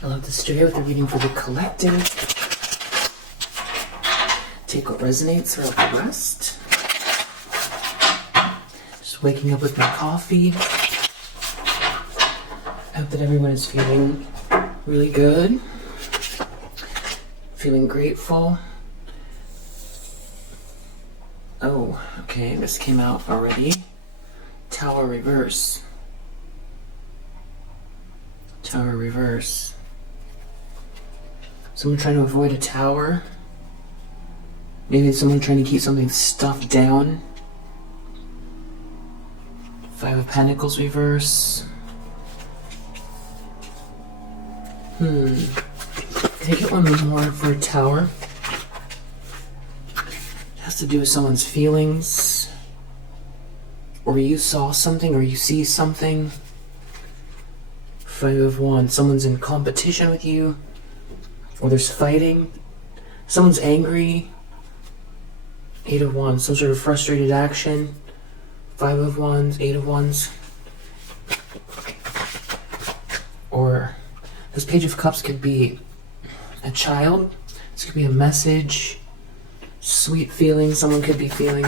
I love this today with the reading for the collective. Take what resonates, or the rest. Just waking up with my coffee. I hope that everyone is feeling really good. Feeling grateful. Oh, okay, this came out already. Tower reverse. Tower reverse. Someone trying to avoid a tower. Maybe it's someone trying to keep something stuffed down. Five of Pentacles reverse. Can I get one more for a tower? It has to do with someone's feelings. Or you saw something, or you see something. Five of Wands. Someone's in competition with you. Or there's fighting. Someone's angry. Eight of Wands. Some sort of frustrated action. Five of Wands. Eight of Wands. Or this Page of Cups could be a child. This could be a message. Sweet feelings. Someone could be feeling,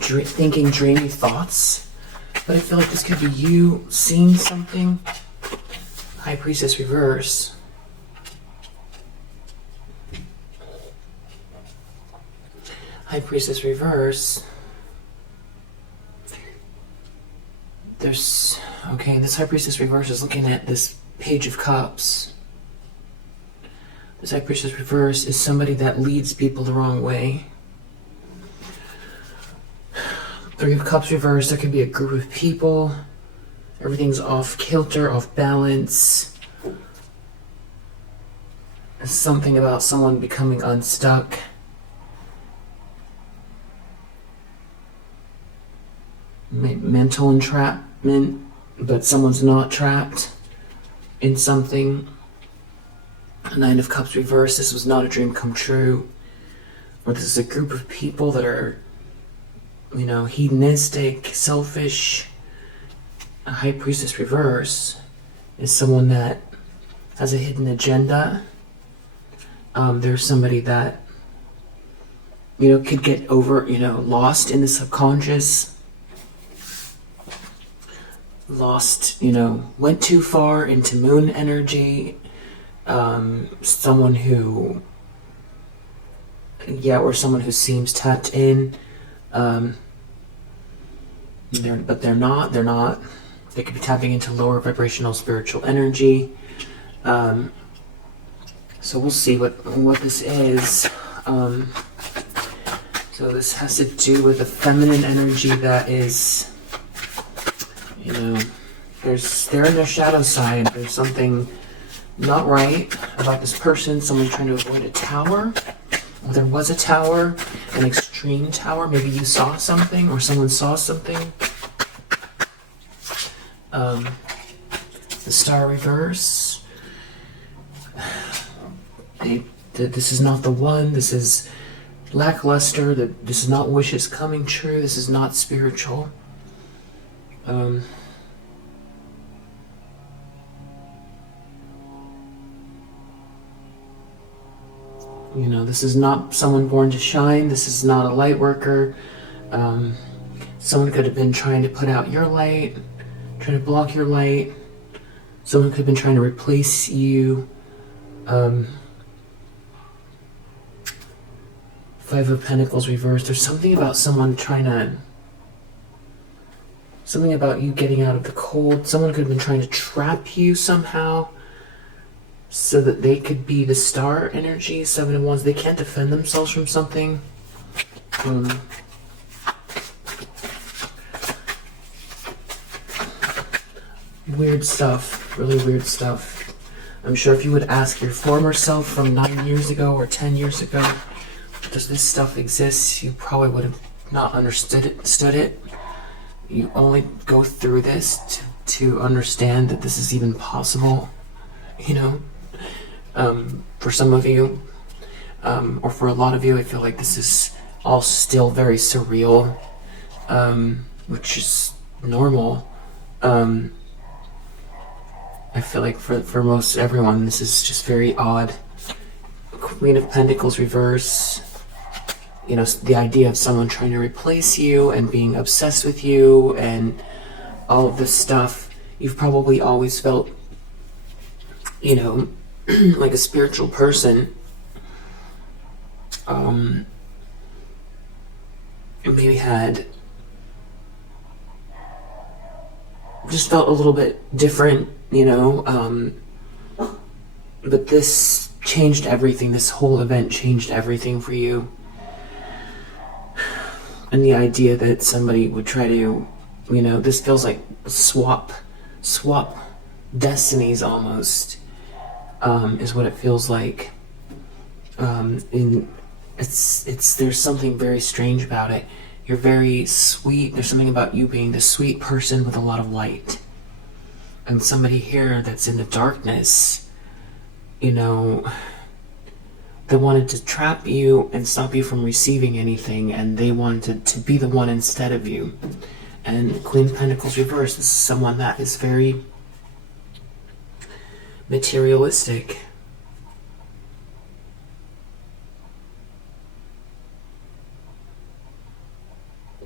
thinking dreamy thoughts. But I feel like this could be you seeing something. High Priestess reverse. High Priestess reverse. There's, okay, this High Priestess reverse is looking at this Page of Cups. This High Priestess reverse is somebody that leads people the wrong way. Three of Cups reverse, there could be a group of people. Everything's off kilter, off balance. There's something about someone becoming unstuck. Mental entrapment, but someone's not trapped in something. Nine of Cups reverse, this was not a dream come true. Or this is a group of people that are, you know, hedonistic, selfish. A High Priestess reverse is someone that has a hidden agenda. There's somebody that, you know, could get lost in the subconscious. Lost, went too far into moon energy. Someone who seems tapped in. They're not. They could be tapping into lower vibrational spiritual energy. So we'll see what this is. So this has to do with a feminine energy that is, they're in their shadow side. There's something not right about this person. Someone trying to avoid a tower. Well, there was a tower, an extreme tower. Maybe you saw something, or someone saw something. The Star reverse. This is not the one. This is lackluster. This is not wishes coming true. This is not spiritual. This is not someone born to shine. This is not a light worker. Someone could have been trying to put out your light, trying to block your light. Someone could have been trying to replace you. Five of Pentacles reversed. There's something about someone something about you getting out of the cold. Someone could have been trying to trap you somehow so that they could be the star energy. Seven of Wands. They can't defend themselves from something. Weird stuff. Really weird stuff. I'm sure if you would ask your former self from 9 years ago or 10 years ago, does this stuff exist? You probably would have not understood it. You only go through this to understand that this is even possible. For some of you, or for a lot of you, I feel like this is all still very surreal, which is normal. I feel like for most everyone, this is just very odd. Queen of Pentacles reverse. You know, the idea of someone trying to replace you and being obsessed with you and all of this stuff. You've probably always felt, you know, like a spiritual person. Maybe had just felt a little bit different, you know, but this changed everything. This whole event changed everything for you. And the idea that somebody would try to, you know, this feels like swap destinies almost, is what it feels like. There's something very strange about it. You're very sweet. There's something about you being the sweet person with a lot of light. And somebody here that's in the darkness, you know, they wanted to trap you and stop you from receiving anything, and they wanted to be the one instead of you. And Queen of Pentacles reverse, this is someone that is very materialistic.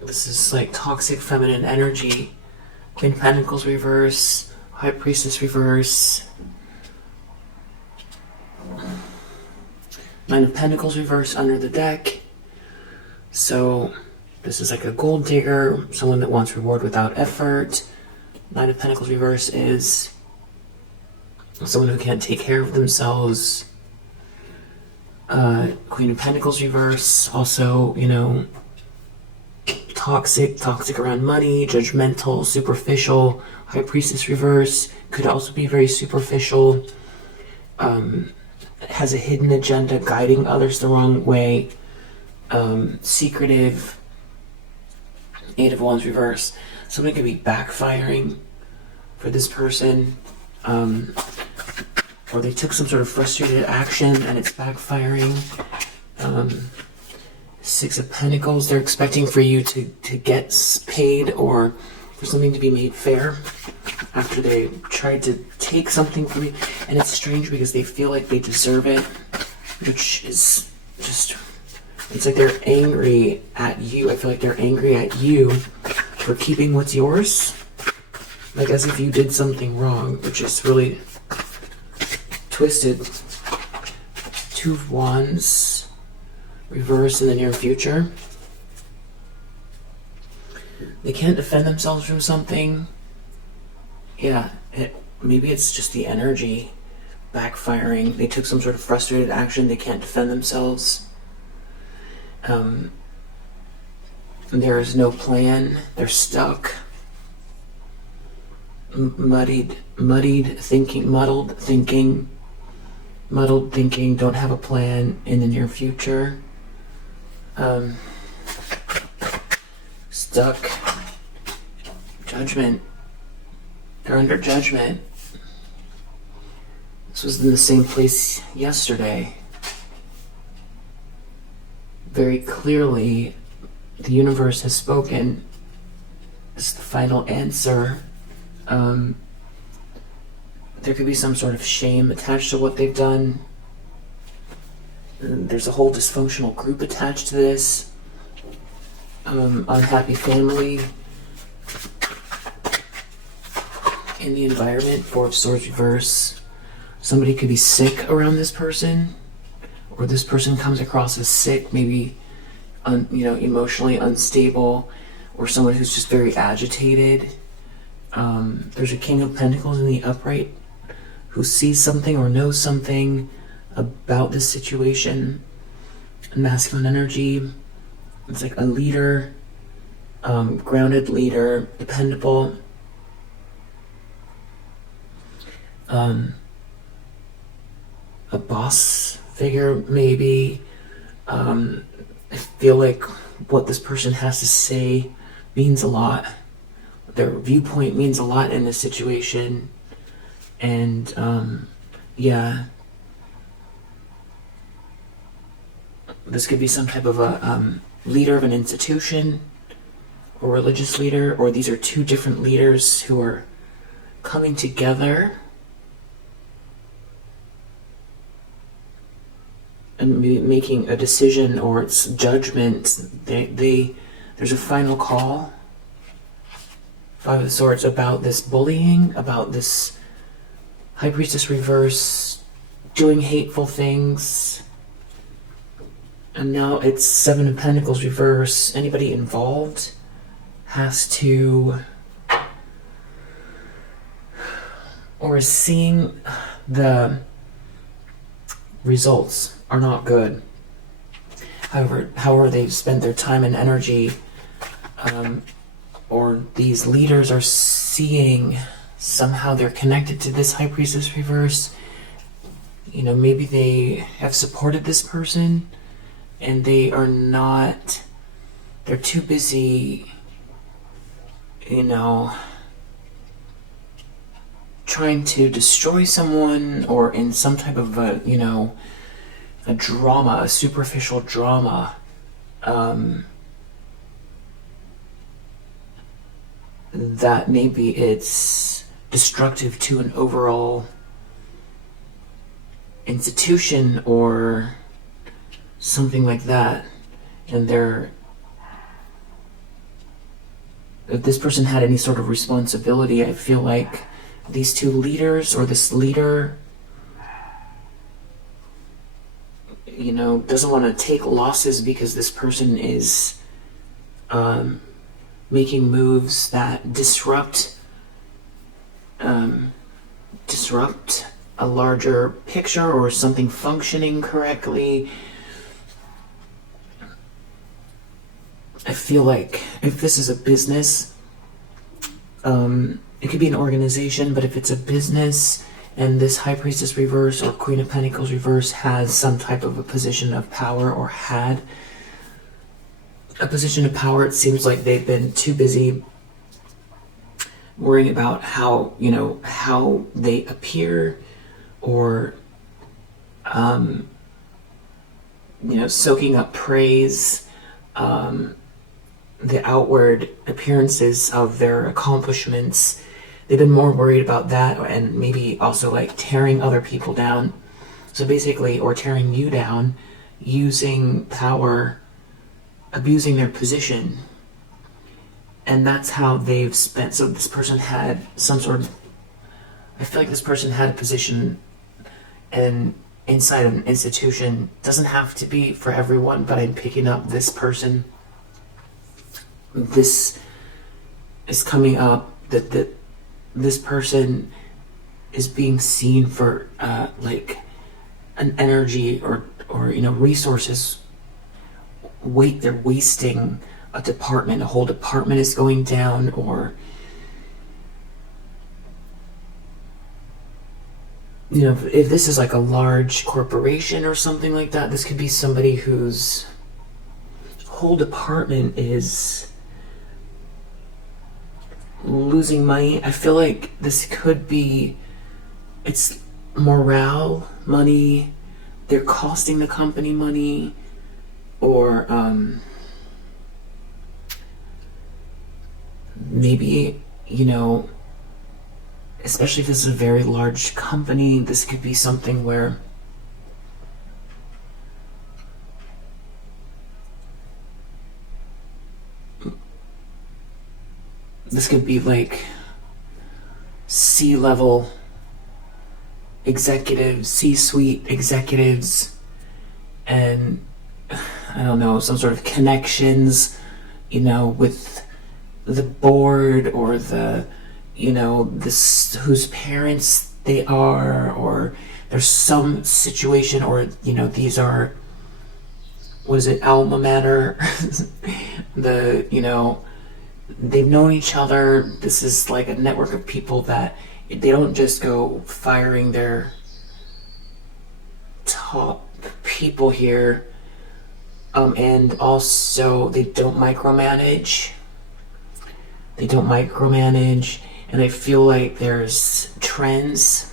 This is like toxic feminine energy. Queen of Pentacles reverse, High Priestess reverse, Nine of Pentacles reverse under the deck. So this is like a gold digger, someone that wants reward without effort. Nine of Pentacles reverse is someone who can't take care of themselves. Queen of Pentacles reverse, also, you know, toxic around money, judgmental, superficial. High Priestess reverse could also be very superficial. Has a hidden agenda, guiding others the wrong way. Secretive. Eight of Wands reverse. Something could be backfiring for this person. Or they took some sort of frustrated action and it's backfiring. Six of Pentacles, they're expecting for you to get paid or for something to be made fair after they tried to take something from you. And it's strange because they feel like they deserve it, which is just, it's like they're angry at you. I feel like they're angry at you for keeping what's yours, like as if you did something wrong, which is really twisted. Two of Wands reverse in the near future. They can't defend themselves from something. Yeah, maybe it's just the energy backfiring. They took some sort of frustrated action. They can't defend themselves. There is no plan. They're stuck. Muddled thinking. Don't have a plan in the near future. Stuck. Judgment. They're under judgment. This was in the same place yesterday. Very clearly, the universe has spoken. It's the final answer. There could be some sort of shame attached to what they've done. There's a whole dysfunctional group attached to this. Unhappy family in the environment. Four of Swords reverse. Somebody could be sick around this person, or this person comes across as sick, maybe emotionally unstable, or someone who's just very agitated. There's a King of Pentacles in the upright who sees something or knows something about this situation. Masculine energy. It's like a leader, grounded leader, dependable. A boss figure, maybe. I feel like what this person has to say means a lot. Their viewpoint means a lot in this situation. And, yeah. This could be some type of a leader of an institution, or religious leader, or these are two different leaders who are coming together making a decision or it's judgment. There's a final call. Five of Swords about this bullying, about this High Priestess reverse doing hateful things. And now it's Seven of Pentacles reverse. Anybody involved has to, or is seeing the results are not good. However they've spent their time and energy, or these leaders are seeing somehow they're connected to this High Priestess reverse. You know, maybe they have supported this person and they are not, they're too busy, you know, trying to destroy someone or in some type of a, you know, a drama, a superficial drama. That maybe it's destructive to an overall institution or something like that. And if this person had any sort of responsibility, I feel like these two leaders or this leader, you know, doesn't want to take losses because this person is making moves that disrupt a larger picture or something functioning correctly. I feel like if this is a business, it could be an organization, but if it's a business and this High Priestess reverse or Queen of Pentacles reverse has some type of a position of power or had a position of power, it seems like they've been too busy worrying about how, you know, how they appear or, you know, soaking up praise, the outward appearances of their accomplishments. They've been more worried about that and maybe also like tearing other people down. So basically, or tearing you down, using power, abusing their position. And that's how they've spent. So this person had some sort of, I feel like this person had a position and inside of an institution. Doesn't have to be for everyone, but I'm picking up this person. This is coming up that this person is being seen for like an energy or you know, resources. They're wasting a department. A whole department is going down, or you know, if this is like a large corporation or something like that, this could be somebody whose whole department is losing money. I feel like this could be, it's morale, money, they're costing the company money, or maybe, you know, especially if this is a very large company, this could be something where this could be like C-level executives, C-suite executives, and I don't know, some sort of connections, you know, with the board or the, you know, this whose parents they are, or there's some situation, or you know, these are, what is it, alma mater, the, you know, they've known each other. This is like a network of people that they don't just go firing their top people here, and also they don't micromanage. And I feel like there's trends.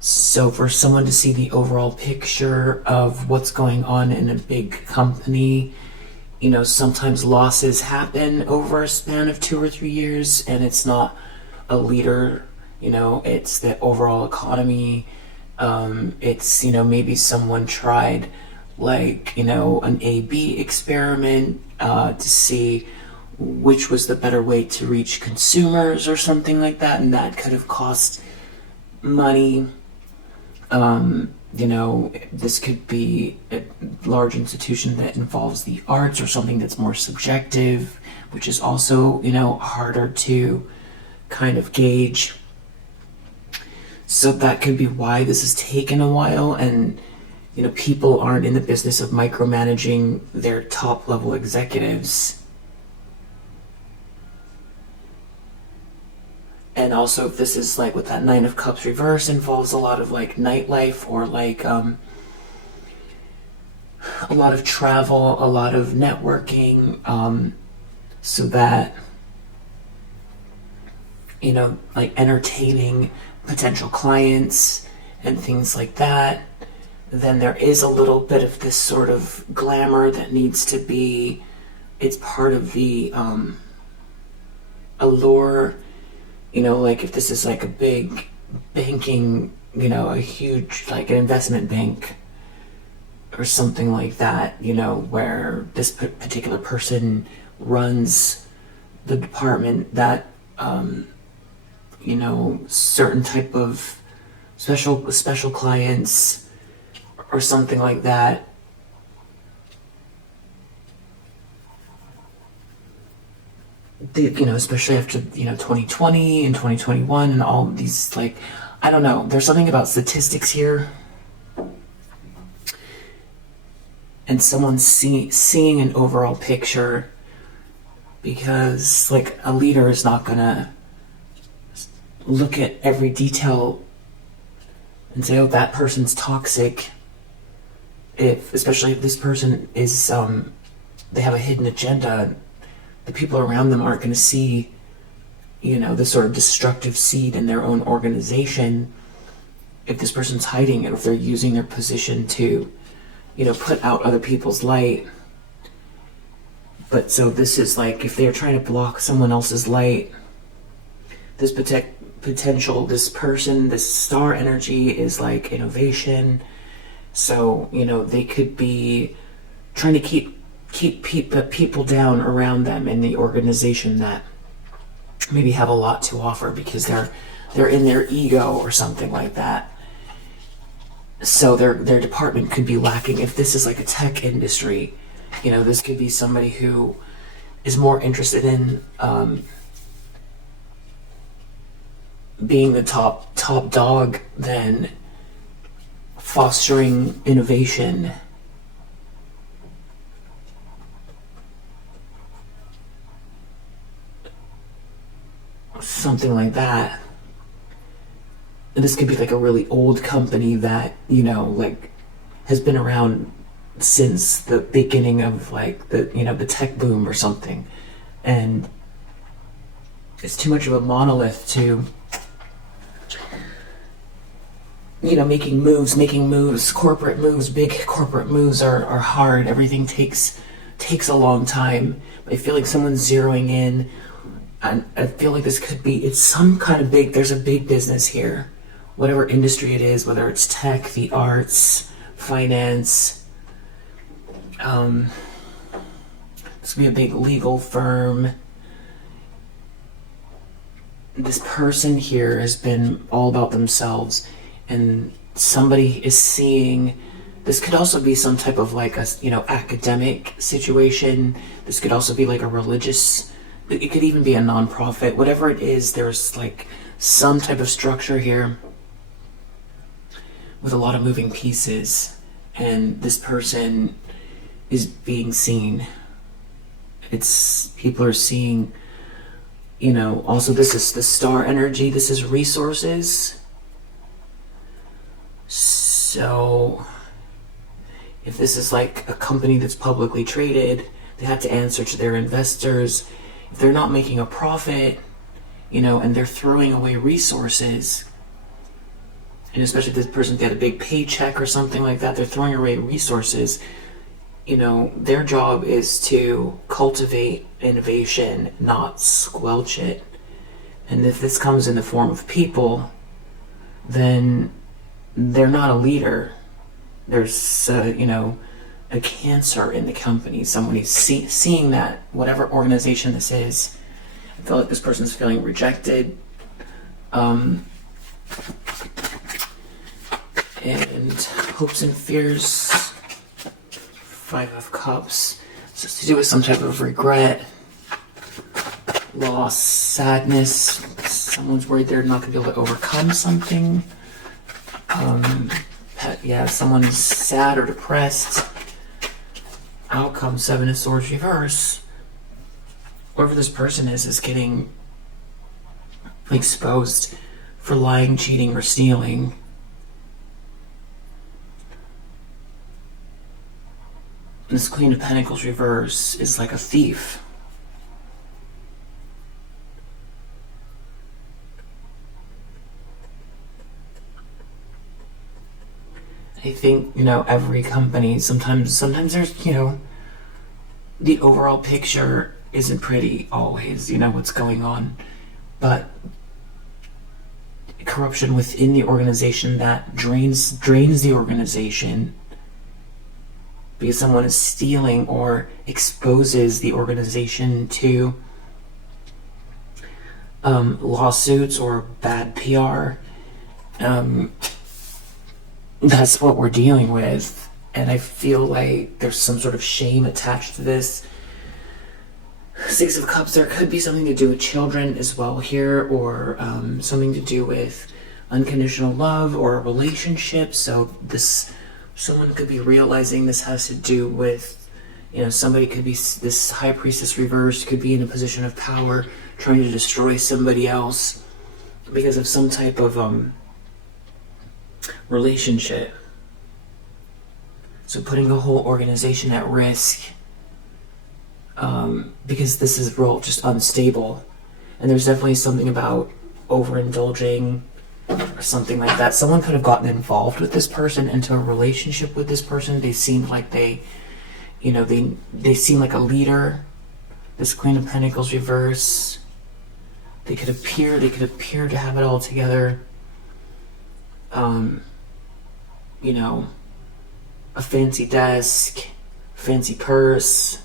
So for someone to see the overall picture of what's going on in a big company, you know, sometimes losses happen over a span of 2 or 3 years, and it's not a leader It's the overall economy. It's, maybe someone tried like, an A/B experiment to see which was the better way to reach consumers or something like that, and that could have cost money. This could be a large institution that involves the arts or something that's more subjective, which is also, harder to kind of gauge. So that could be why this has taken a while, and people aren't in the business of micromanaging their top level executives. And also, if this is like with that Nine of Cups reverse, involves a lot of like nightlife, or like a lot of travel, a lot of networking, so that like entertaining potential clients and things like that, then there is a little bit of this sort of glamour that needs to be, it's part of the allure. Like if this is like a big banking, a huge, like an investment bank or something like that, where this particular person runs the department that, certain type of special clients or something like that. Especially after 2020 and 2021 and all these, like, I don't know, there's something about statistics here, and someone seeing an overall picture, because like a leader is not gonna look at every detail and say, oh, that person's toxic, especially if this person is they have a hidden agenda. The people around them aren't going to see, the sort of destructive seed in their own organization if this person's hiding it, if they're using their position to, put out other people's light. But so this is like, if they're trying to block someone else's light, this potential, this person, this star energy is like innovation. So, they could be trying to keep people down around them in the organization that maybe have a lot to offer, because they're in their ego or something like that. So their department could be lacking. If this is like a tech industry, this could be somebody who is more interested in being the top dog than fostering innovation. Something like that. And this could be like a really old company that, like has been around since the beginning of like the tech boom or something. And it's too much of a monolith to, making moves, corporate moves, big corporate moves are hard. Everything takes a long time. I feel like someone's zeroing in. And I feel like this could be, it's some kind of there's a big business here. Whatever industry it is, whether it's tech, the arts, finance. This could be a big legal firm. This person here has been all about themselves, and somebody is seeing, this could also be some type of like a, academic situation. This could also be like a religious, it could even be a nonprofit, whatever it is. There's like some type of structure here with a lot of moving pieces, and this person is being seen. People are seeing, also this is the star energy, this is resources. So if this is like a company that's publicly traded, they have to answer to their investors. If they're not making a profit, and they're throwing away resources, and especially if this person got a big paycheck or something like that, they're throwing away resources. Their job is to cultivate innovation, not squelch it. And if this comes in the form of people, then they're not a leader. There's, a cancer in the company. Someone is seeing that, whatever organization this is. I feel like this person's feeling rejected. And hopes and fears. 5 of Cups. So it's to do with some type of regret, loss, sadness. Someone's worried they're not going to be able to overcome something. Someone's sad or depressed. Outcome, 7 of Swords reverse. Whoever this person is getting exposed for lying, cheating, or stealing. This Queen of Pentacles reverse is like a thief. I think, every company, sometimes there's, the overall picture isn't pretty always, what's going on. But corruption within the organization that drains the organization because someone is stealing or exposes the organization to lawsuits or bad PR. That's what we're dealing with, and I feel like there's some sort of shame attached to this. 6 of Cups, there could be something to do with children as well here, or something to do with unconditional love or a relationship. So someone could be realizing this has to do with, somebody could be, this High Priestess reversed could be in a position of power, trying to destroy somebody else because of some type of relationship. So putting a whole organization at risk because this is real just unstable. And there's definitely something about overindulging or something like that. Someone could have gotten involved with this person, into a relationship with this person. They seemed like they seem like a leader. This Queen of Pentacles reverse. They could appear to have it all together. A fancy desk, fancy purse.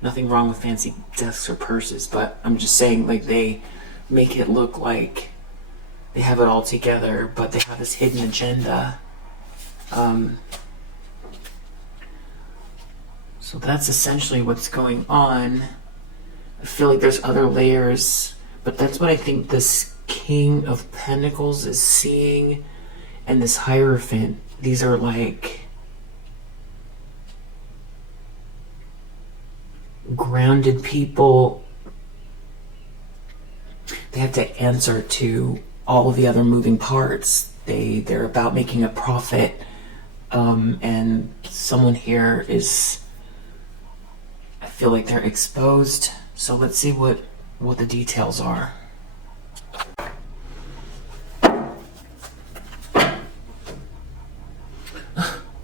Nothing wrong with fancy desks or purses, but I'm just saying, like, they make it look like they have it all together, but they have this hidden agenda. So that's essentially what's going on. I feel like there's other layers, but that's what I think this King of Pentacles is seeing, and this Hierophant. These are like grounded people. They have to answer to all of the other moving parts. They're about making a profit, and someone here is, I feel like they're exposed. So let's see what the details are.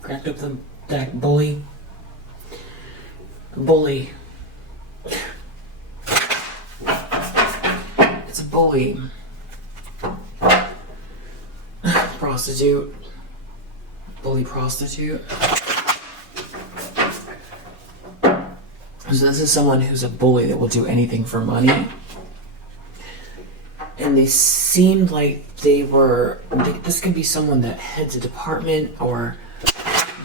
Cracked up the deck, bully. Bully. It's a bully. Prostitute. Bully prostitute. So this is someone who's a bully that will do anything for money. And they seemed like this could be someone that heads a department or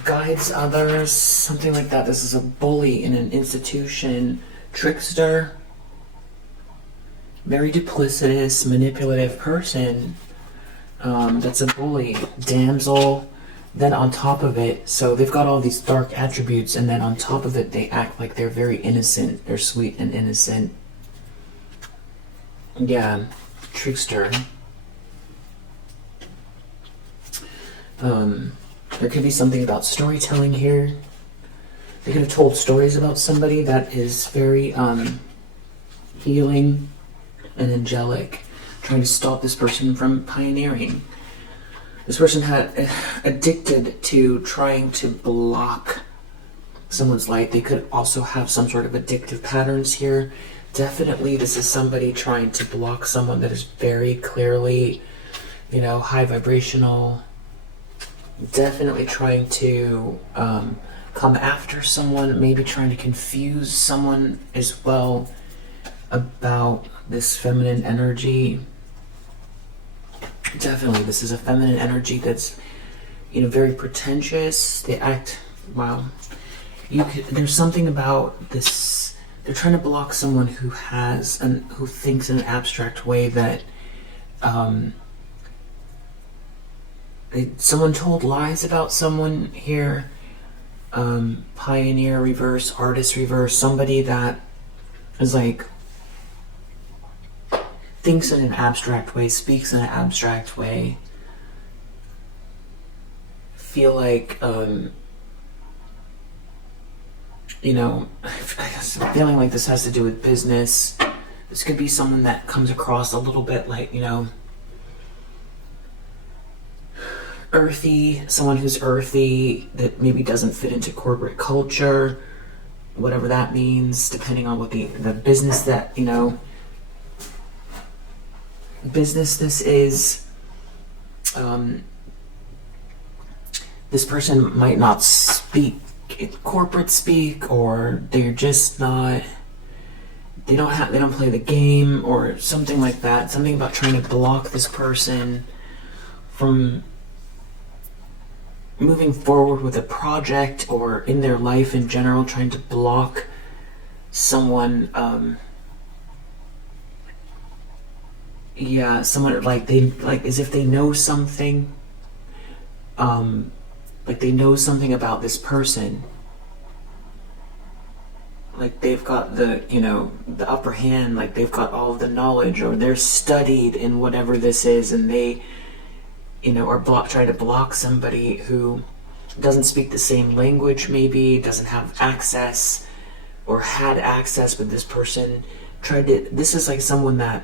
guides others, something like that. This is a bully in an institution, trickster, very duplicitous, manipulative person. That's a bully, damsel. Then on top of it, so they've got all these dark attributes, and then on top of it, they act like they're very innocent. They're sweet and innocent. Yeah, trickster. There could be something about storytelling here. They could have told stories about somebody that is very healing and angelic, trying to stop this person from pioneering. This person had addicted to trying to block someone's light. They could also have some sort of addictive patterns here. Definitely this is somebody trying to block someone that is very clearly, high vibrational. Definitely trying to come after someone, maybe trying to confuse someone as well about this feminine energy. Definitely, this is a feminine energy that's, very pretentious. They act, wow. There's something about this. They're trying to block someone who has and who thinks in an abstract way that someone told lies about someone here. Pioneer reverse, artist reverse, somebody that is like thinks in an abstract way, speaks in an abstract way. Feel like feeling like this has to do with business. This could be someone that comes across a little bit like, earthy, someone who's earthy, that maybe doesn't fit into corporate culture, whatever that means, depending on what the business that, business this is. This person might not speak corporate speak, or they're just not, they don't play the game or something like that. Something about trying to block this person from moving forward with a project or in their life in general, trying to block someone, someone like as if they know something, like they know something about this person, like they've got the upper hand, like they've got all of the knowledge, or they're studied in whatever this is, and they are trying to block somebody who doesn't speak the same language, maybe doesn't have access or had access, but this person this is like someone that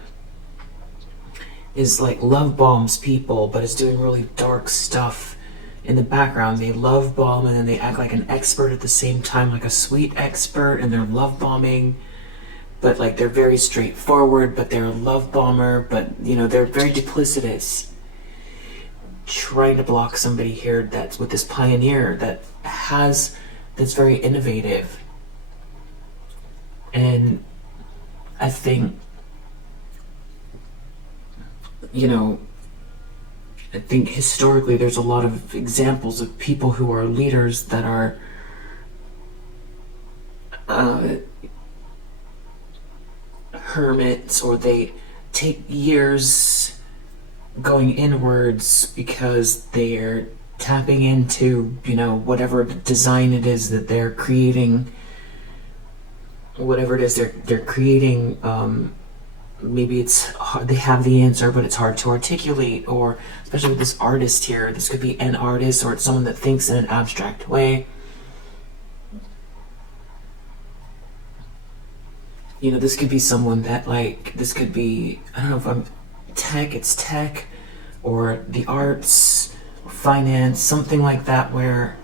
is like love bombs people, but is doing really dark stuff in the background. They love bomb and then they act like an expert at the same time, like a sweet expert, and they're love bombing, but like they're very straightforward, but they're a love bomber, but they're very duplicitous, trying to block somebody here that's with this pioneer that's very innovative. And I think historically there's a lot of examples of people who are leaders that are hermits, or they take years going inwards because they're tapping into whatever design it is that they're creating, whatever it is they're creating. Maybe it's hard, they have the answer, but it's hard to articulate, or especially with this artist here, this could be an artist, or it's someone that thinks in an abstract way. This could be someone that this could be, I don't know if it's tech, or the arts, or finance, something like that, where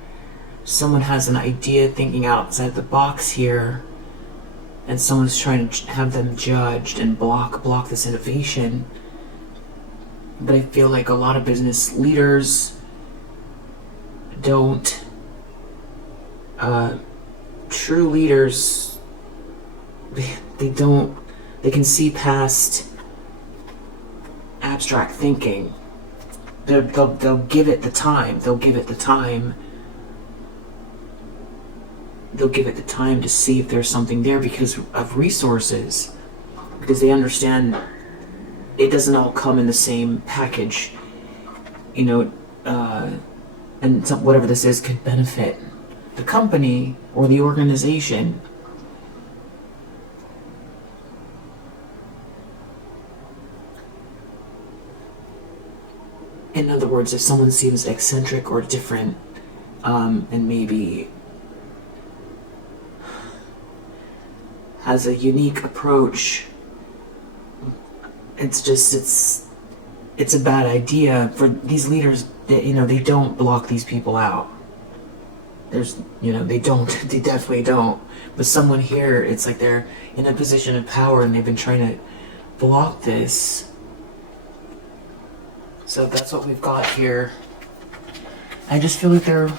someone has an idea, thinking outside the box here, and someone's trying to have them judged and block this innovation. But I feel like a lot of business leaders don't, true leaders, they can see past abstract thinking. They'll give it the time. They'll give it the time to see if there's something there because of resources, because they understand it doesn't all come in the same package, and whatever this is could benefit the company or the organization. In other words, if someone seems eccentric or different, and maybe has a unique approach, it's a bad idea for these leaders. They don't block these people out. There's, they don't. They definitely don't. But someone here, it's like they're in a position of power and they've been trying to block this. So that's what we've got here. I just feel like they're,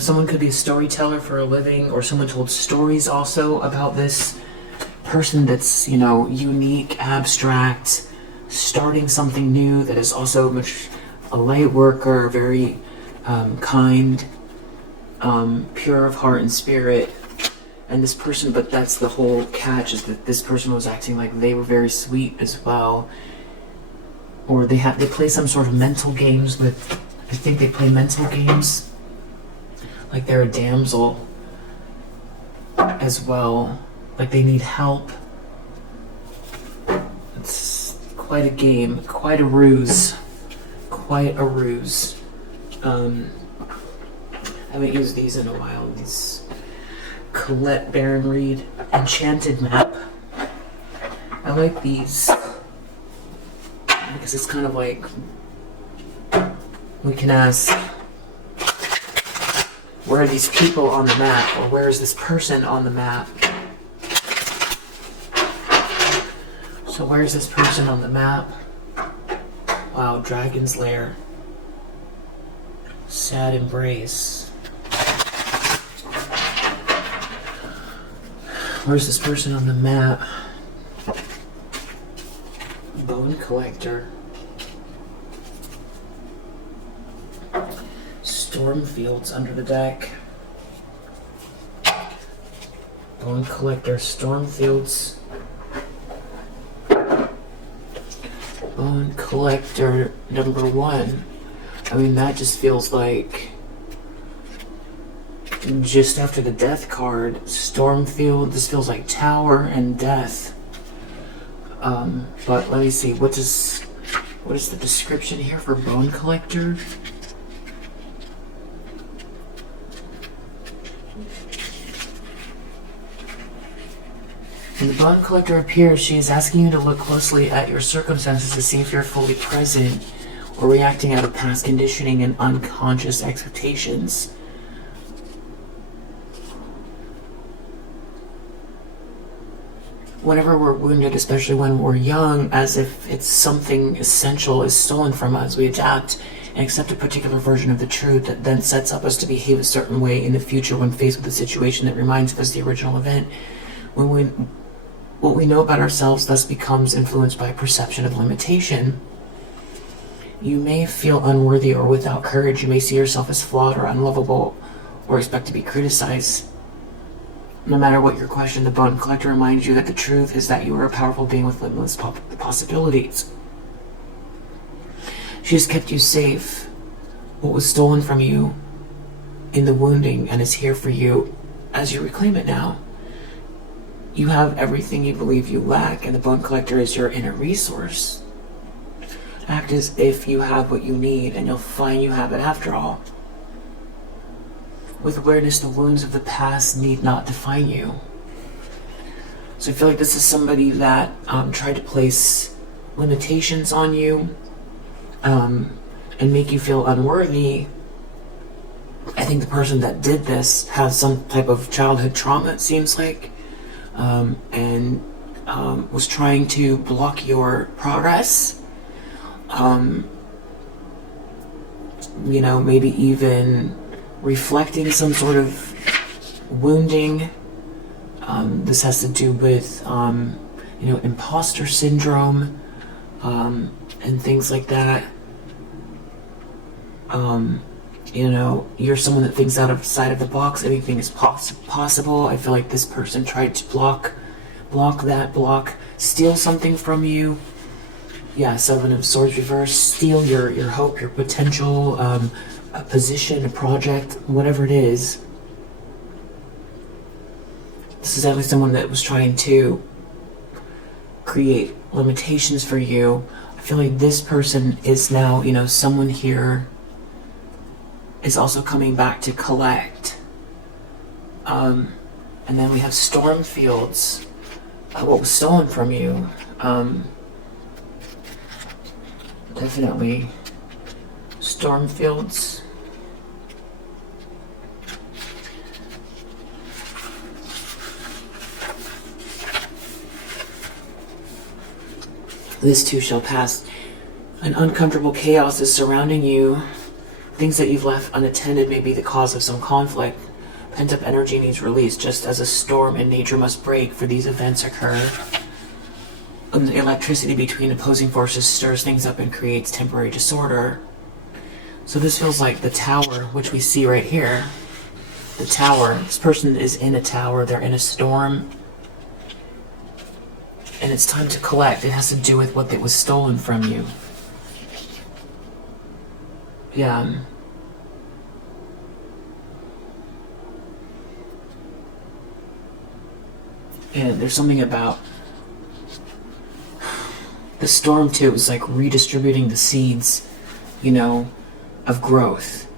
someone could be a storyteller for a living, or someone told stories also about this person that's, unique, abstract, starting something new, that is also much a light worker, very kind, pure of heart and spirit. And this person, but that's the whole catch, is that this person was acting like they were very sweet as well. Or they play some sort of mental games with, I think they play mental games, like they're a damsel as well, like they need help. It's quite a game, quite a ruse, I haven't used these in a while, these Colette Baron Reed Enchanted Map. I like these because it's kind of like, we can ask, where are these people on the map, or where is this person on the map? So where's this person on the map? Wow, Dragon's Lair. Sad Embrace. Where's this person on the map? Bone Collector. Stormfields under the deck. Bone Collector, Stormfields. Bone Collector number 1. I mean, that just feels like just after the Death card, Stormfield, this feels like Tower and Death. But let me see, what is the description here for Bone Collector? When the Bone Collector appears, she is asking you to look closely at your circumstances to see if you're fully present or reacting out of past conditioning and unconscious expectations. Whenever we're wounded, especially when we're young, as if it's something essential is stolen from us, we adapt and accept a particular version of the truth that then sets up us to behave a certain way in the future when faced with a situation that reminds us of the original event. What we know about ourselves thus becomes influenced by a perception of limitation. You may feel unworthy or without courage. You may see yourself as flawed or unlovable or expect to be criticized. No matter what your question, the Bone Collector reminds you that the truth is that you are a powerful being with limitless possibilities. She has kept you safe. What was stolen from you in the wounding and is here for you as you reclaim it now. You have everything you believe you lack, and the Bone Collector is your inner resource. Act as if you have what you need, and you'll find you have it after all. With awareness, the wounds of the past need not define you. So I feel like this is somebody that tried to place limitations on you and make you feel unworthy. I think the person that did this has some type of childhood trauma, it seems like, and was trying to block your progress. Maybe even reflecting some sort of wounding. This has to do with, imposter syndrome, and things like that. You're someone that thinks outside of the box. Anything is possible. I feel like this person tried to block, steal something from you. Yeah, Seven of Swords reverse, steal your hope, your potential, a position, a project, whatever it is. This is definitely someone that was trying to create limitations for you. I feel like this person is now, someone here is also coming back to collect. And then we have Stormfields, what was stolen from you. Definitely Stormfields. This too shall pass. An uncomfortable chaos is surrounding you. Things that you've left unattended may be the cause of some conflict. Pent-up energy needs release, just as a storm in nature must break for these events occur. The electricity between opposing forces stirs things up and creates temporary disorder. So this feels like the tower, which we see right here. The tower. This person is in a tower. They're in a storm. And it's time to collect. It has to do with what was stolen from you. Yeah. And there's something about the storm too. It was like redistributing the seeds, you know, of growth.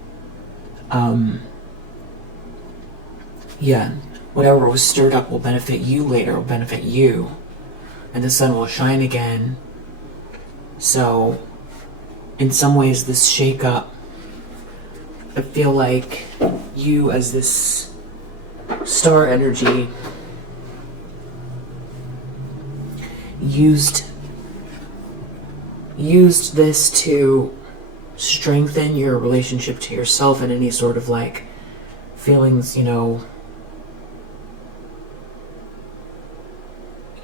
Yeah, whatever was stirred up will benefit you later, will benefit you. And the sun will shine again. So, in some ways, this shake-up, I feel like you as this star energy used this to strengthen your relationship to yourself and any sort of like feelings, you know,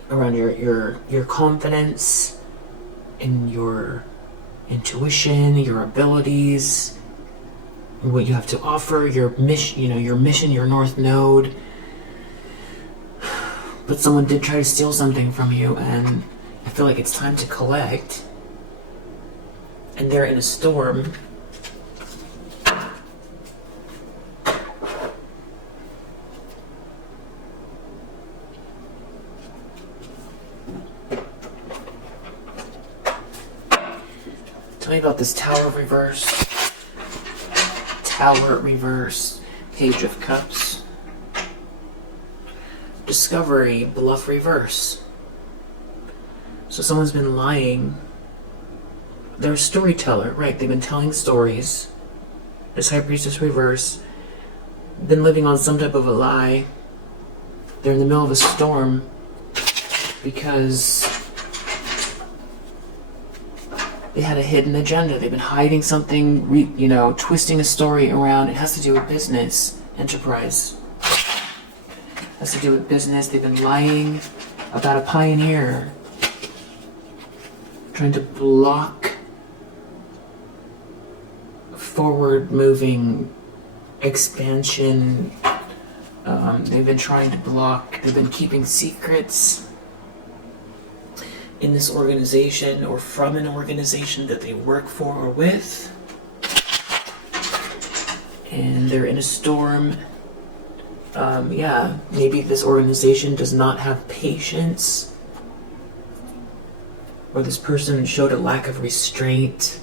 around your confidence in your intuition, your abilities, what you have to offer, your mission, your North Node. But someone did try to steal something from you, and I feel like it's time to collect. And they're in a storm. Tell me about this Tower reverse. Tower reverse. Page of Cups. Discovery, bluff reverse. So someone's been lying. They're a storyteller, right? They've been telling stories. This High Priestess reverse. Been living on some type of a lie. They're in the middle of a storm because they had a hidden agenda. They've been hiding something, twisting a story around. It has to do with business, enterprise. Has to do with business. They've been lying about a pioneer, trying to block forward-moving expansion. They've been trying to block. They've been keeping secrets in this organization or from an organization that they work for or with. And they're in a storm. Maybe this organization does not have patience, or this person showed a lack of restraint.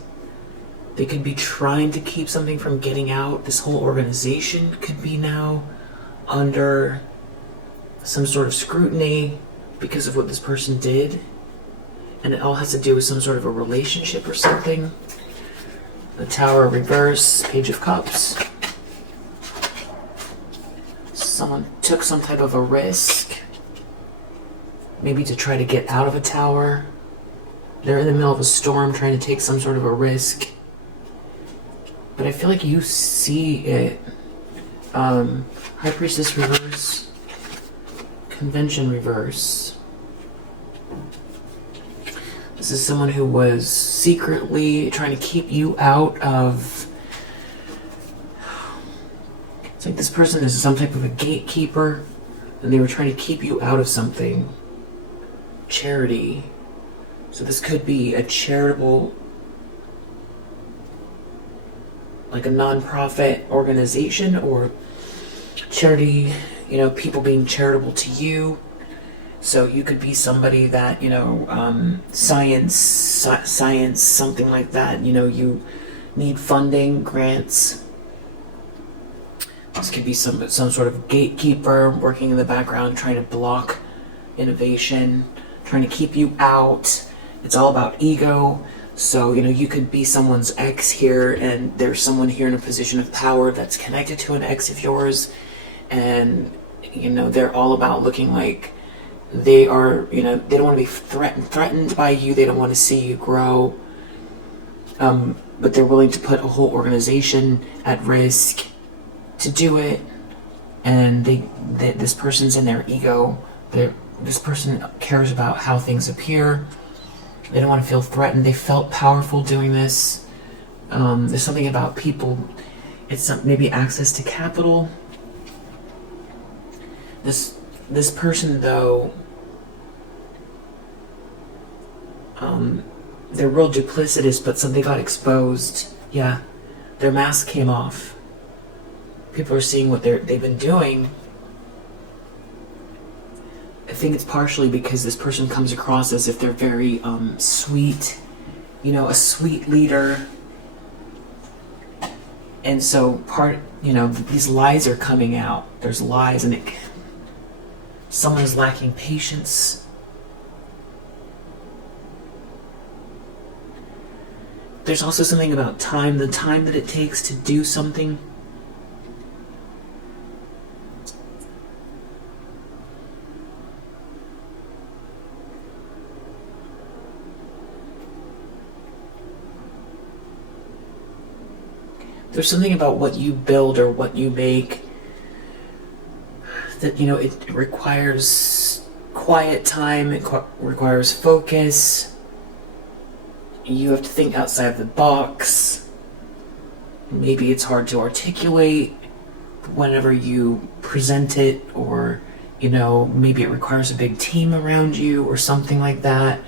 They could be trying to keep something from getting out. This whole organization could be now under some sort of scrutiny because of what this person did. And it all has to do with some sort of a relationship or something. The Tower reverse, Page of Cups. Someone took some type of a risk, maybe to try to get out of a tower. They're in the middle of a storm trying to take some sort of a risk. But I feel like you see it. High Priestess reverse. Convention reverse. This is someone who was secretly trying to keep you out of... It's like this person is some type of a gatekeeper, and they were trying to keep you out of something. Charity. So this could be a charitable, like a non-profit organization, or charity, people being charitable to you. So you could be somebody that, science, something like that. You need funding, grants. This could be some sort of gatekeeper working in the background, trying to block innovation, trying to keep you out. It's all about ego. So, you could be someone's ex here, and there's someone here in a position of power that's connected to an ex of yours, and, they're all about looking like They are, they don't want to be threatened by you. They don't want to see you grow. But they're willing to put a whole organization at risk to do it. And this person's in their ego. This person cares about how things appear. They don't want to feel threatened. They felt powerful doing this. There's something about people. It's maybe access to capital. This person, though, they're real duplicitous, but something got exposed. Yeah, their mask came off. People are seeing what they've been doing. I think it's partially because this person comes across as if they're very sweet, a sweet leader. And so these lies are coming out. There's lies, and someone is lacking patience. There's also something about time, the time that it takes to do something. There's something about what you build or what you make that, it requires quiet time, it requires focus. You have to think outside the box. Maybe it's hard to articulate whenever you present it, or, maybe it requires a big team around you or something like that.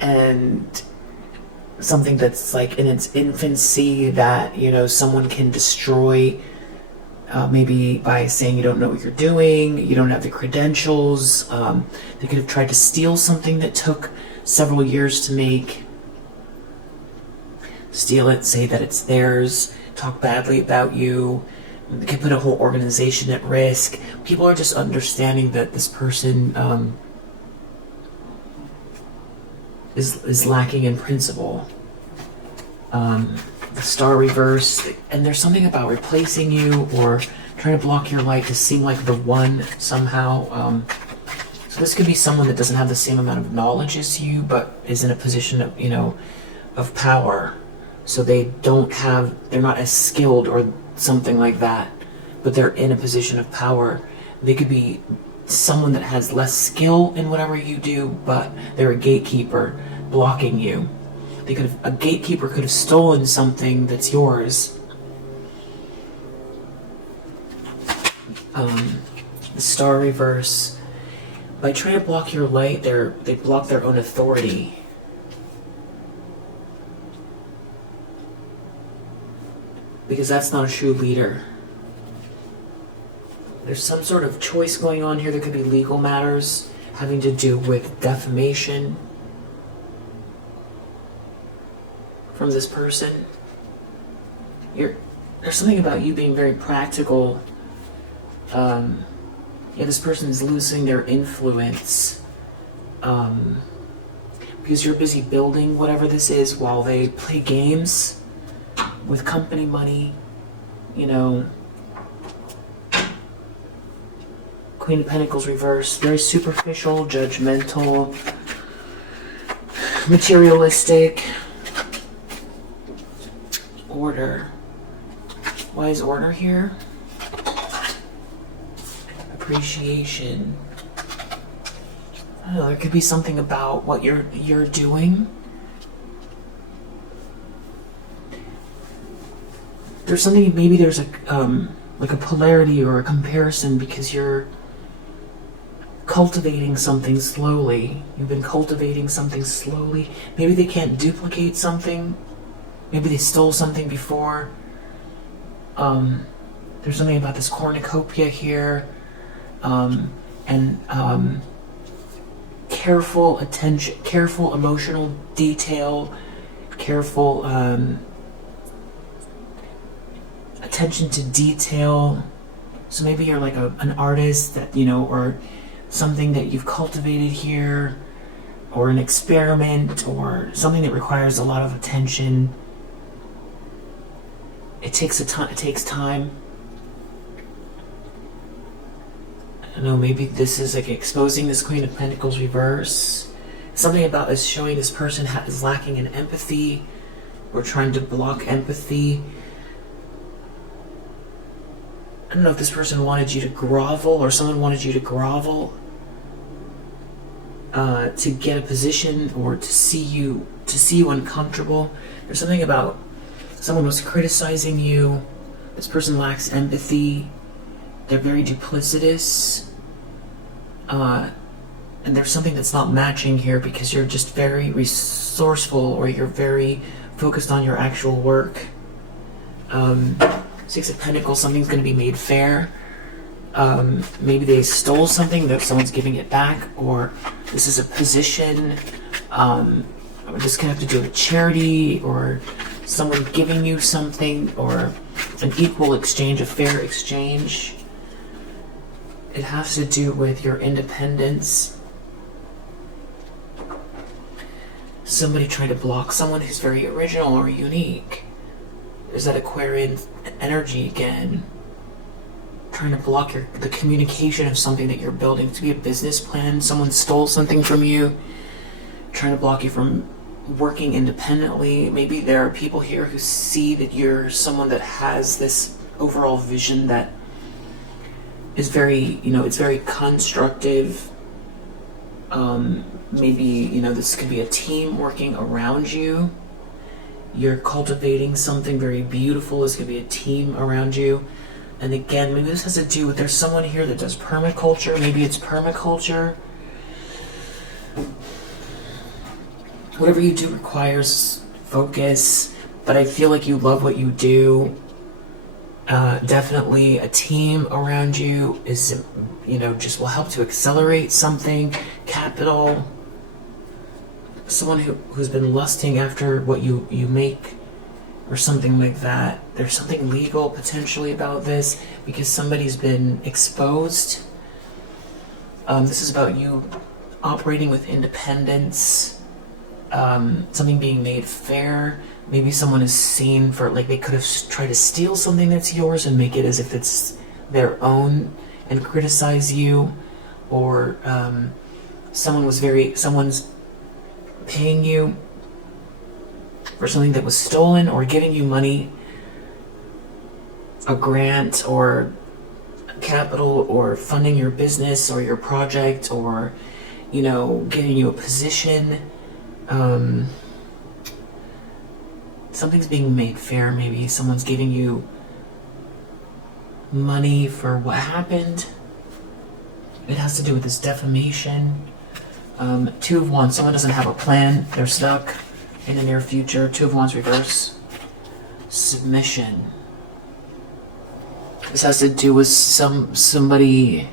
And something that's like in its infancy that, someone can destroy, maybe by saying you don't know what you're doing, you don't have the credentials. They could have tried to steal something that took several years to make. Steal it, say that it's theirs, talk badly about you. They could put a whole organization at risk. People are just understanding that this person is lacking in principle. The star reverse, and there's something about replacing you or trying to block your light to seem like the one somehow. So this could be someone that doesn't have the same amount of knowledge as you, but is in a position of, of power. So they're not as skilled or something like that, but they're in a position of power. They could be someone that has less skill in whatever you do, but they're a gatekeeper blocking you. A gatekeeper could have stolen something that's yours. The star reverse. By trying to block your light, they block their own authority. Because that's not a true leader. There's some sort of choice going on here. There could be legal matters having to do with defamation from this person. There's something about you being very practical. This person is losing their influence because you're busy building whatever this is while they play games with company money, Queen of Pentacles reversed, very superficial, judgmental, materialistic. Order. Why is order here? Appreciation. I don't know, there could be something about what you're doing. There's something, maybe there's like a polarity or a comparison because you're cultivating something slowly. You've been cultivating something slowly. Maybe they can't duplicate something. Maybe they stole something before. There's something about this cornucopia here. And careful attention, careful emotional detail, careful attention to detail. So maybe you're like an artist that, or something that you've cultivated here, or an experiment, or something that requires a lot of attention. It takes time. I don't know, maybe this is like exposing this Queen of Pentacles reverse. Something about is showing this person is lacking in empathy or trying to block empathy. I don't know if this person wanted you to grovel or someone wanted you to grovel to get a position or to see you uncomfortable. There's something about someone was criticizing you. This person lacks empathy. They're very duplicitous. And there's something that's not matching here because you're just very resourceful or you're very focused on your actual work. Six of Pentacles, something's going to be made fair. Maybe they stole something that someone's giving it back, or this is a position. Or this can have to do with charity or someone giving you something or an equal exchange, a fair exchange. It has to do with your independence. Somebody trying to block someone who's very original or unique. There's that Aquarian energy again. Trying to block the communication of something that you're building. It could be a business plan. Someone stole something from you. Trying to block you from working independently. Maybe there are people here who see that you're someone that has this overall vision that is very, it's very constructive. Maybe, this could be a team working around you. You're cultivating something very beautiful. This could be a team around you. And again, maybe this has to do with, there's someone here that does permaculture. Maybe it's permaculture. Whatever you do requires focus, but I feel like you love what you do. Definitely a team around you is, just will help to accelerate something. Capital. Someone who's been lusting after what you make or something like that. There's something legal potentially about this because somebody's been exposed. This is about you operating with independence. Something being made fair. Maybe someone is seen for, like, they could have tried to steal something that's yours and make it as if it's their own and criticize you. Or someone's paying you for something that was stolen or giving you money, a grant or capital or funding your business or your project or, giving you a position. Something's being made fair. Maybe someone's giving you money for what happened. It has to do with this defamation. Two of Wands. Someone doesn't have a plan. They're stuck in the near future. Two of Wands reverse. Submission. This has to do with somebody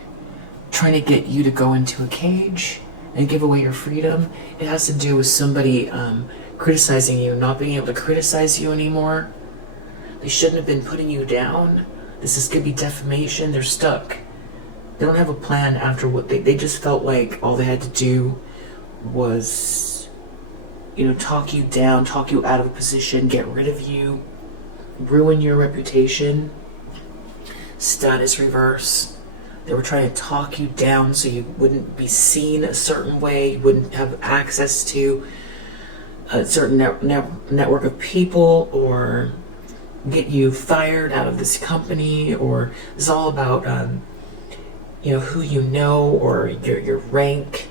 trying to get you to go into a cage and give away your freedom. It has to do with somebody criticizing you, not being able to criticize you anymore. They shouldn't have been putting you down. This could be defamation. They're stuck. They don't have a plan after what they just felt like all they had to do was, talk you down, talk you out of a position, get rid of you, ruin your reputation. Status reverse. They were trying to talk you down so you wouldn't be seen a certain way, you wouldn't have access to a certain network of people, or get you fired out of this company, or it's all about who you know or your rank,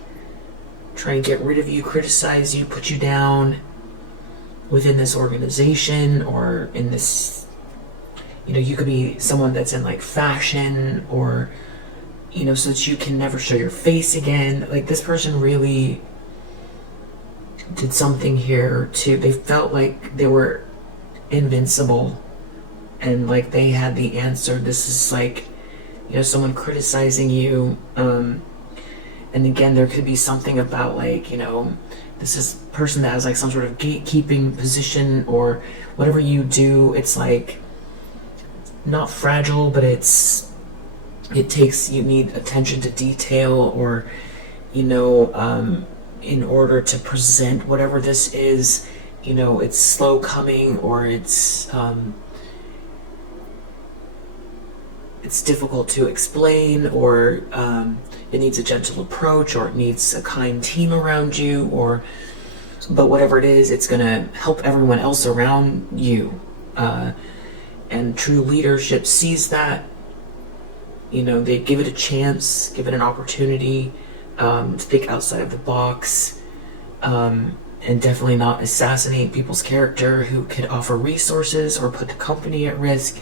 trying to get rid of you, criticize you, put you down within this organization or in this, you could be someone that's in like fashion or, so that you can never show your face again. Like, this person really did something here too. They felt like they were invincible and like they had the answer. This is like, someone criticizing you. And again, there could be something about like, this is a person that has like some sort of gatekeeping position or whatever you do. It's like not fragile, but you need attention to detail or, in order to present whatever this is, it's slow coming or it's it's difficult to explain, or it needs a gentle approach, or it needs a kind team around you, but whatever it is, it's going to help everyone else around you. And true leadership sees that. They give it a chance, give it an opportunity to think outside of the box, and definitely not assassinate people's character who could offer resources or put the company at risk.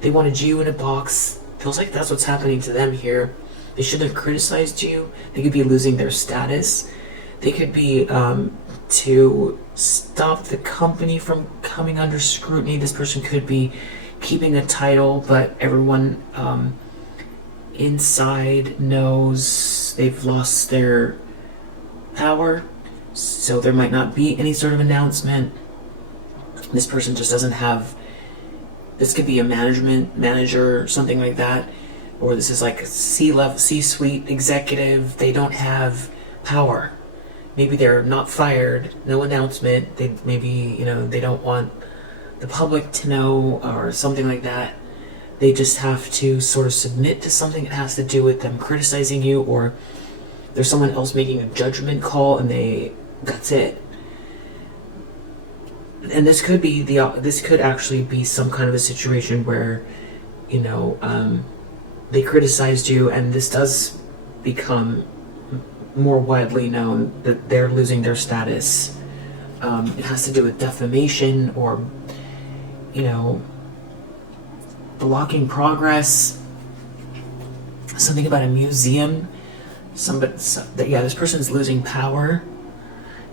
They wanted you in a box. Feels like that's what's happening to them here. They shouldn't have criticized you. They could be losing their status. They could be to stop the company from coming under scrutiny. This person could be keeping a title, but everyone inside knows they've lost their power, so there might not be any sort of announcement. This person just doesn't have, this could be a manager, something like that, or this is like a C-level, C-suite executive. They don't have power. Maybe they're not fired, no announcement. They don't want the public to know, or something like that. They just have to sort of submit to something that has to do with them criticizing you, or there's someone else making a judgment call, and that's it. And this could actually be some kind of a situation where, they criticized you, and this does become more widely known that they're losing their status. It has to do with defamation, or, blocking progress. Something about a museum. This person's losing power.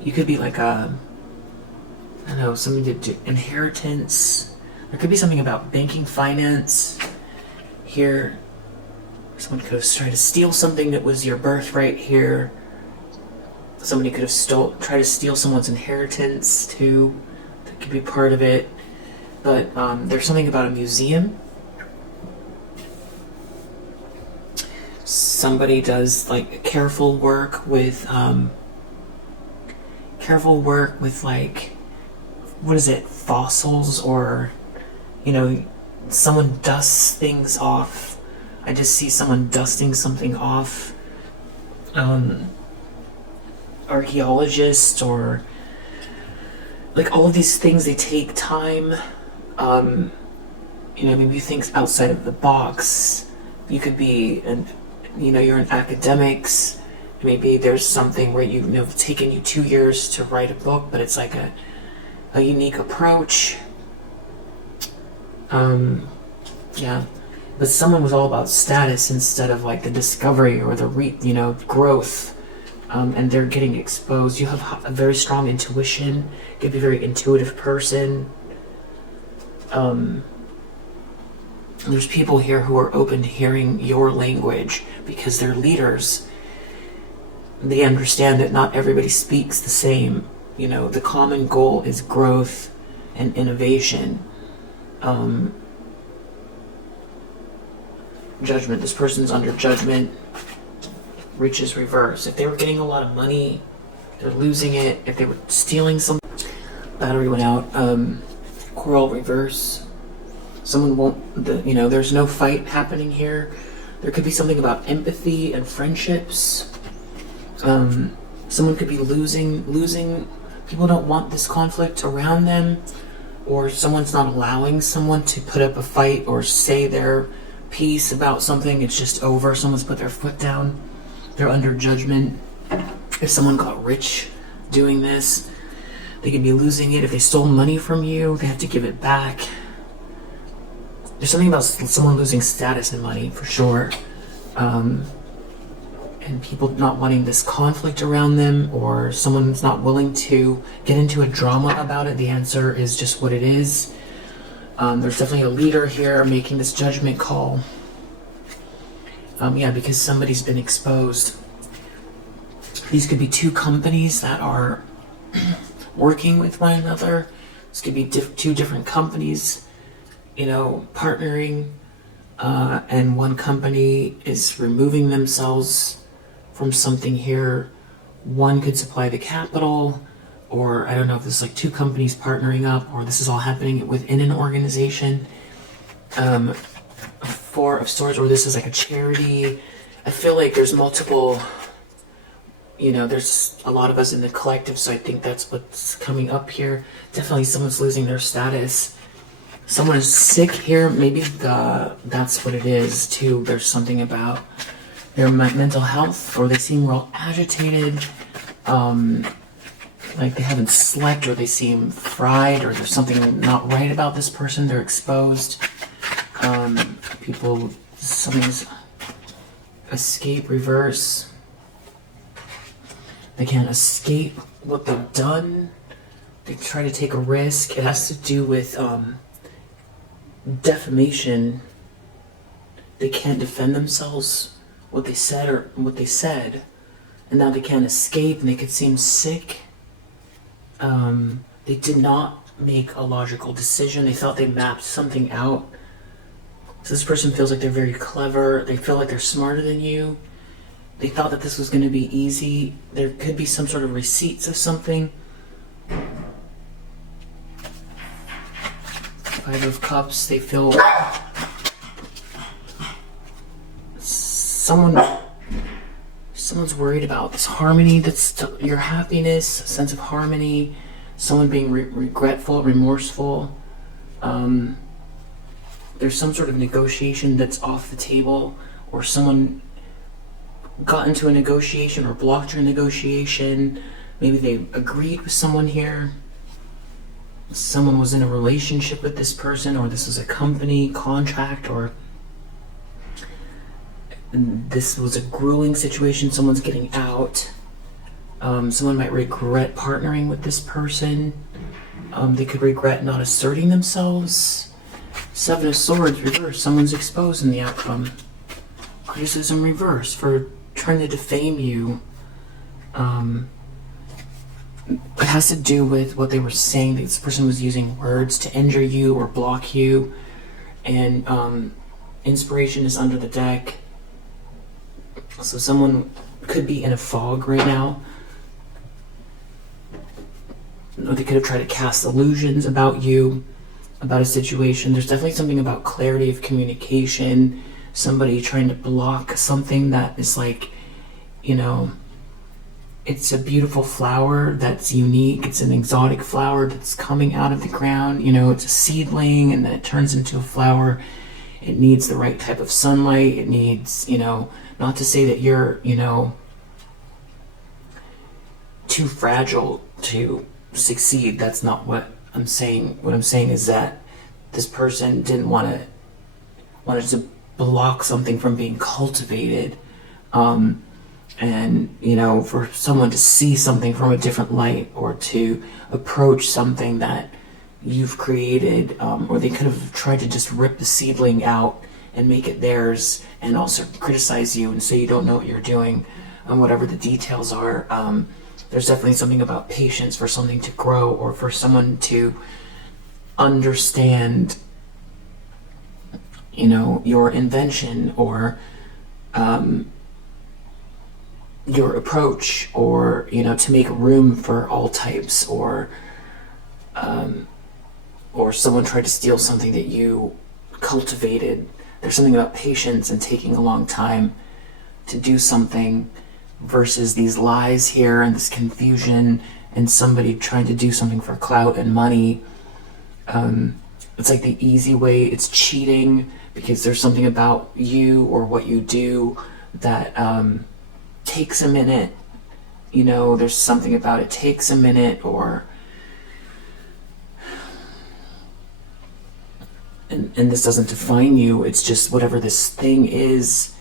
You could be like something to do inheritance. There could be something about banking, finance. Here, someone could have tried to steal something that was your birthright here. Somebody could have tried to steal someone's inheritance too. That could be part of it. But there's something about a museum. Somebody does like careful work with like, what is it, fossils, or someone dusts things off. I just see someone dusting something off. Archaeologist, or like all of these things, they take time. Maybe things outside of the box. You could be you're in academics. Maybe there's something where it's taken you 2 years to write a book, but it's like a unique approach. But someone was all about status instead of like the discovery or the growth. And they're getting exposed. You have a very strong intuition. You could be a very intuitive person. There's people here who are open to hearing your language because they're leaders. They understand that not everybody speaks the same. The common goal is growth and innovation. Judgment. This person's under judgment. Riches reverse. If they were getting a lot of money, they're losing it. If they were stealing something, battery went out. Quarrel reverse. Someone won't, there's no fight happening here. There could be something about empathy and friendships. Someone could be losing. People don't want this conflict around them, or someone's not allowing someone to put up a fight or say their piece about something. It's just over. Someone's put their foot down. They're under judgment. If someone got rich doing this, they could be losing it. If they stole money from you, they have to give it back. There's something about someone losing status and money, for sure. And people not wanting this conflict around them, or someone's not willing to get into a drama about it. The answer is just what it is. There's definitely a leader here making this judgment call. Because somebody's been exposed. These could be two companies that are working with one another. This could be two different companies, partnering, and one company is removing themselves from something here. One could supply the capital, or I don't know if this is like two companies partnering up, or this is all happening within an organization. Four of Swords, or this is like a charity. I feel like there's multiple, there's a lot of us in the collective, so I think that's what's coming up here. Definitely someone's losing their status. Someone is sick here. Maybe that's what it is too. There's something about their mental health, or they seem real agitated, like they haven't slept, or they seem fried, or there's something not right about this person. They're exposed. Something's escape, reverse. They can't escape what they've done. They try to take a risk. It has to do with defamation. They can't defend themselves, what they said, and now they can't escape, and they could seem sick. They did not make a logical decision. They thought they mapped something out. So this person feels like they're very clever. They feel like they're smarter than you. They thought that this was going to be easy. There could be some sort of receipts of something. Five of Cups. They feel someone's worried about this harmony. That's your happiness, a sense of harmony. Someone being regretful, remorseful. There's some sort of negotiation that's off the table, or someone got into a negotiation or blocked your negotiation. Maybe they agreed with someone here. Someone was in a relationship with this person, or this was a company contract, or this was a grueling situation. Someone's getting out. Someone might regret partnering with this person. They could regret not asserting themselves. Seven of Swords, reverse. Someone's exposed in the outcome. Criticism, reverse, for trying to defame you. It has to do with what they were saying. This person was using words to injure you or block you. And inspiration is under the deck. So someone could be in a fog right now. Or they could have tried to cast illusions about you, about a situation. There's definitely something about clarity of communication. Somebody trying to block something that is like, it's a beautiful flower that's unique. It's an exotic flower that's coming out of the ground. It's a seedling, and then it turns into a flower. It needs the right type of sunlight. It needs, not to say that you're, too fragile to succeed. That's not what I'm saying. What I'm saying is that this person didn't wanted to block something from being cultivated. And, for someone to see something from a different light, or to approach something that you've created, or they could have tried to just rip the seedling out and make it theirs, and also criticize you and say you don't know what you're doing, and whatever the details are. There's definitely something about patience for something to grow, or for someone to understand, your invention, or your approach, or to make room for all types, or someone tried to steal something that you cultivated. There's something about patience and taking a long time to do something, versus these lies here and this confusion and somebody trying to do something for clout and money. It's like the easy way. It's cheating, because there's something about you or what you do that takes a minute. There's something about it takes a minute, or and this doesn't define you. It's just whatever this thing is,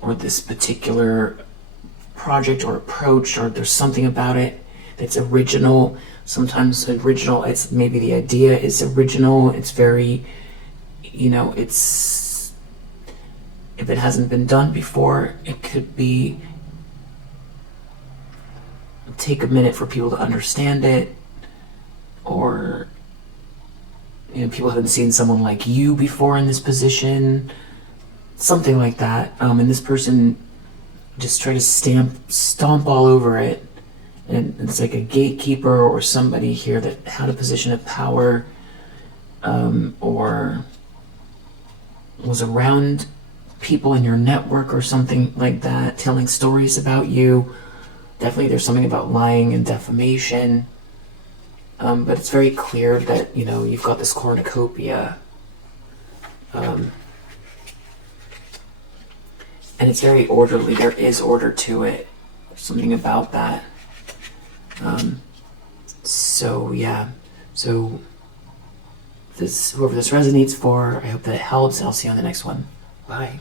or this particular project or approach, or there's something about it that's original. Sometimes original, it's maybe the idea is original. It's very, it's, if it hasn't been done before, it could be, take a minute for people to understand it, or people haven't seen someone like you before in this position, something like that. And this person just try to stomp all over it, and it's like a gatekeeper, or somebody here that had a position of power, or was around people in your network or something like that, telling stories about you. Definitely there's something about lying and defamation. But it's very clear that, you know, you've got this cornucopia. And it's very orderly. There is order to it. There's something about that. So, yeah. So, whoever this resonates for, I hope that it helps. I'll see you on the next one. Bye.